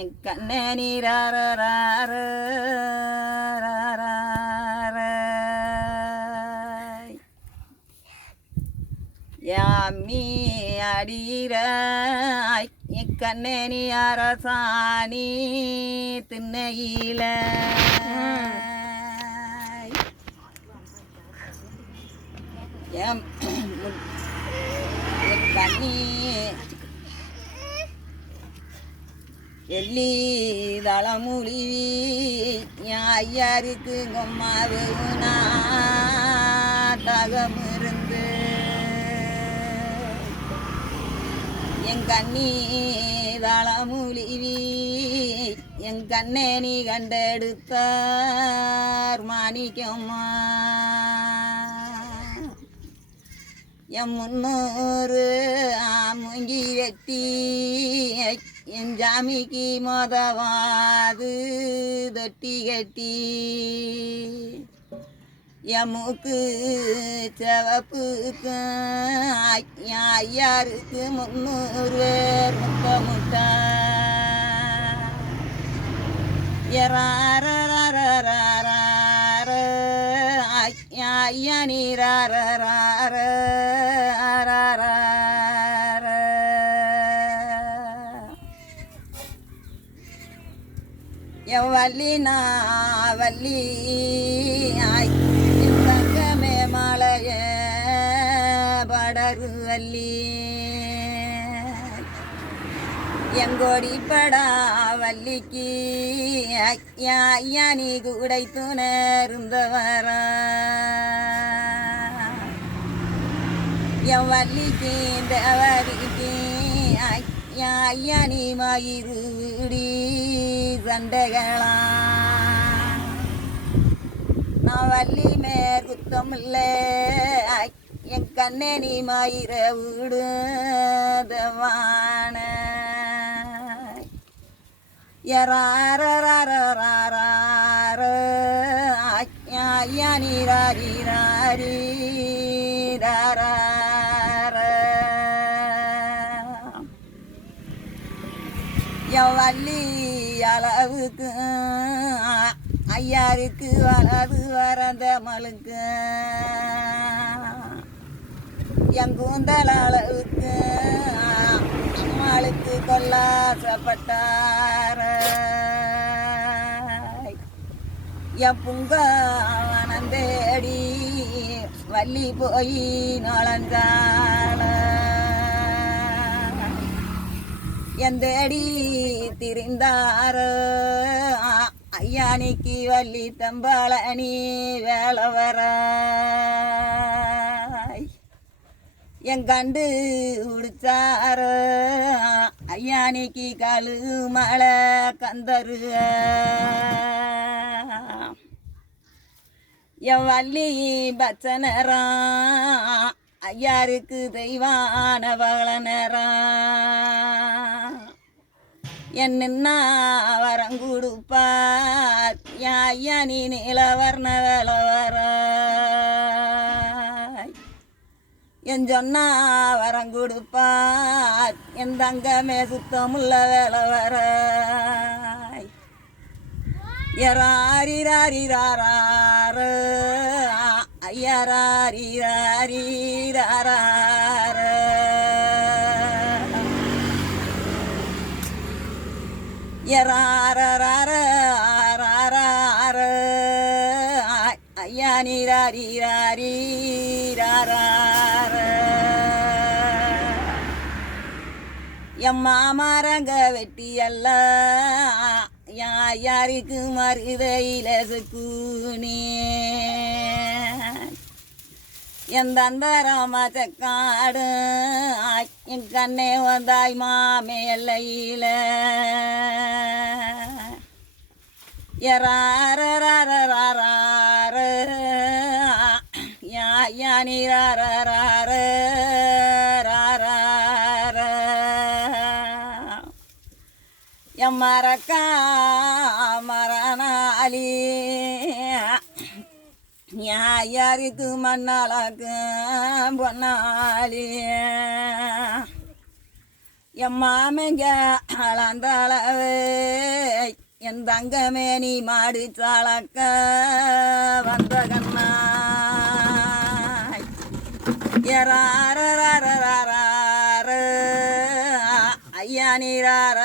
என் கண்ணே நீரார யாமி அடிர என் கண்ணே நீ அரசாணி திண்ணையில என் கண்ணி எல்லி தளமொழி ஐயாருக்கு கொம்மாவு தகமிருந்து என் கண்ணி தளமொழிவி என் கண்ணே நீ கண்டெடுத்தார் மாணிக்கம்மா என் முன்னூறு முங்கி வெட்டி என் ஜாமிக்கு மொதவாது தொட்டி கட்டி என் மூக்கு செவப்புக்கு ஐயாருக்கு 300 பேர் முட்டை ஐயா நீரார என் வள்ளி நான் வள்ளி தங்கமே மலைய படரு வள்ளி எங்கோடி படா வள்ளிக்கு ஐயா ஐயா நீ கூடை துணர்ந்தவர என் வள்ளிக்கு தேவரிக்கு ஐயா ஐயா நீ மயிருடி சண்டைகளா நான் வள்ளி மேற் குத்தமில்ல என் கண்ணே நீ மயிர வீடு தவான ஐயா நீராரி என் வள்ளி அளவுக்கு ஐயாருக்கு வலது வரந்த மலுக்கு என் கூந்தல் அளவுக்கு அம்மாளுக்கு கொல்லாசப்பட்டார என் புங்கவனந்தேடி வள்ளி போய் நுழைஞ்சாள என் தேடி திரிந்தார ஐயானிக்கு வள்ளி தம்பாளனி வேலை வர என் கண்டு உடிச்சார ஐயானிக்கு கழு மழை கந்தரு என் வள்ளி பச்சை நேரம் ஐயாருக்கு தெய்வான பகல நேரம் என்னன்னா வரங்குடுப்பா ஐயா நீ நிலவர்ண வேலை வர என் சொன்னா வரங்குடுப்பா என் தங்கமே சுத்தமுள்ள வேலை வர எராரிராரிரார ஐயராரிராரிரார எராரரார ஐயா நீராரிராரிரார என் மாமரங்க வெட்டியல்ல யாருக்கு மருதையில சுக்கூனே என் தந்தராம சக்காடு என் கண்ணே வந்தாய் மாமே எல்லையில எராரரார யா நீரார என் மரக்கா மரணாலி யாருக்கு மண்ணாளாக்கு பொன்னாலி என் மாமங்க அளந்தளவு என் தங்கமே நீ மாடி சாளக்க வந்த கண்ணா ஐயா நீரார